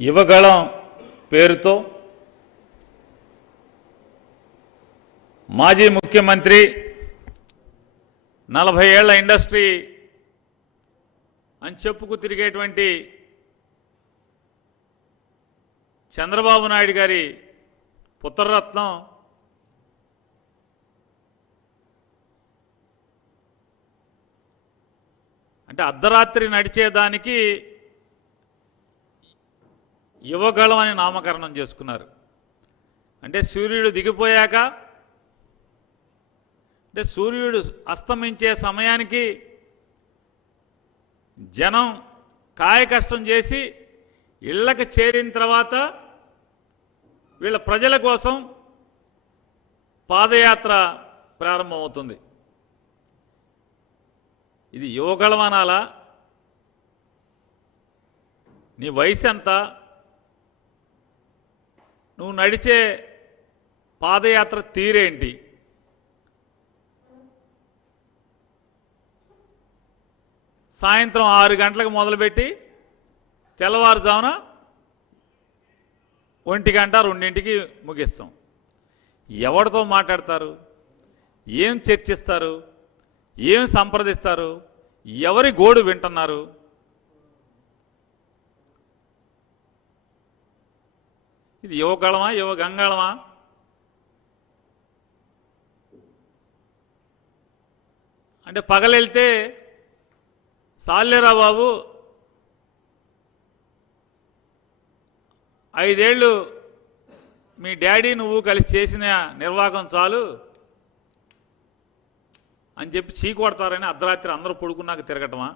యువగళం పేరుతో మాజీ ముఖ్యమంత్రి నలభై ఏళ్ళ ఇండస్ట్రీ అని చెప్పుకు తిరిగేటువంటి చంద్రబాబు నాయుడు గారి పుత్రరత్నం అంటే అర్ధరాత్రి నడిచేదానికి యువగళం అని నామకరణం చేసుకున్నారు. అంటే సూర్యుడు దిగిపోయాక అంటే సూర్యుడు అస్తమించే సమయానికి జనం కాయ కష్టం చేసి ఇళ్ళకి చేరిన తర్వాత వీళ్ళ ప్రజల కోసం పాదయాత్ర ప్రారంభమవుతుంది. ఇది యువగళం అనాలా? నీ వయసు ఎంత నువ్వు నడిచే పాదయాత్ర తీరేంటి? సాయంత్రం ఆరు గంటలకు మొదలుపెట్టి తెల్లవారుజామున ఒంటి గంట రెండింటికి ముగిస్తాం. ఎవరితో మాట్లాడతారు? ఏం చర్చిస్తారు? ఏం సంప్రదిస్తారు? ఎవరి గోడు వింటున్నారు? ఇది యువగళమా యువ గంగాళమా అంటే పగలెళ్తే సాల్లేరా బాబు? ఐదేళ్ళు మీ డాడీ నువ్వు కలిసి చేసిన నిర్వాహకం చాలు అని చెప్పి చీ కొడతారని అర్ధరాత్రి అందరూ పడుకున్నాక తిరగటమా?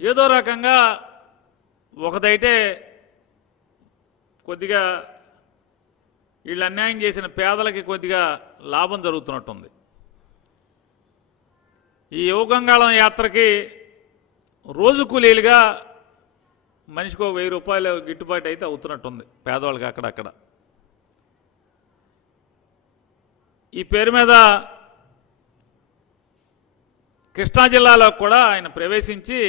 ఏదో రకంగా ఒకదైతే కొద్దిగా వీళ్ళు అన్యాయం చేసిన పేదలకి కొద్దిగా లాభం జరుగుతున్నట్టుంది. ఈ యువగంగాళం యాత్రకి రోజు కూలీలుగా మనిషికి ఒక వెయ్యి రూపాయలు గిట్టుబాటు అయితే అవుతున్నట్టుంది పేదవాళ్ళకి అక్కడక్కడ. ఈ పేరు మీద కృష్ణా జిల్లాలో కూడా ఆయన ప్రవేశించి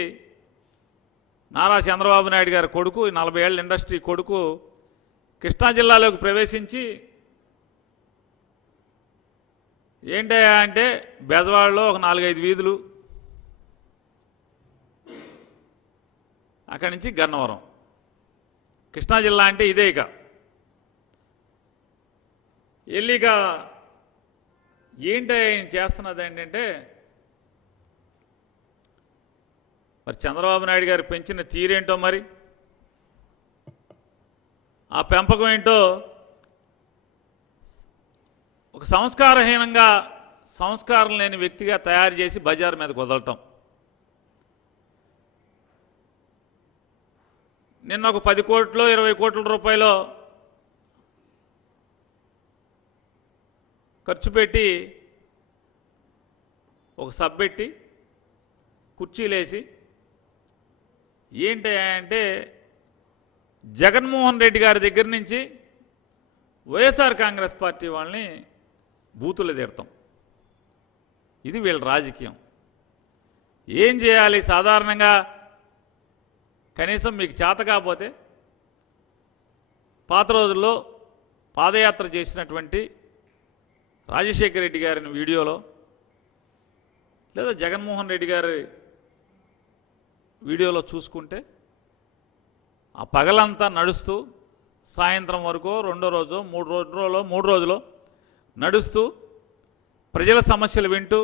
నారా చంద్రబాబు నాయుడు గారి కొడుకు నలభై ఏళ్ళ ఇండస్ట్రీ కొడుకు కృష్ణా జిల్లాలోకి ప్రవేశించి ఏంటయ్యా అంటే బెజవాడలో ఒక నాలుగైదు వీధులు అక్కడి నుంచి గన్నవరం. కృష్ణా జిల్లా అంటే ఇదే ఇక. వెళ్ళిక ఏంటి ఆయన చేస్తున్నది ఏంటంటే మరి చంద్రబాబు నాయుడు గారు పెంచిన తీరేంటో మరి? ఆ పెంపకం ఏంటో? ఒక సంస్కారహీనంగా సంస్కారం లేని వ్యక్తిగా తయారు చేసి బజార్ మీద వదలటం. నిన్న ఒక పది కోట్లు ఇరవై కోట్ల రూపాయలు ఖర్చు పెట్టి ఒక సబ్బెట్టి కుర్చీలేసి ఏంటి అంటే జగన్మోహన్ రెడ్డి గారి దగ్గర నుంచి వైఎస్ఆర్ కాంగ్రెస్ పార్టీ వాళ్ళని బూతులు తీడతాం. ఇది వీళ్ళ రాజకీయం. ఏం చేయాలి? సాధారణంగా కనీసం మీకు చేత కాకపోతే పాత రోజుల్లో పాదయాత్ర చేసినటువంటి రాజశేఖర రెడ్డి గారిని వీడియోలో లేదా జగన్మోహన్ రెడ్డి గారి వీడియోలో చూసుకుంటే ఆ పగలంతా నడుస్తూ సాయంత్రం వరకు రెండో రోజు మూడు రోజులో మూడు రోజులు నడుస్తూ ప్రజల సమస్యలు వింటూ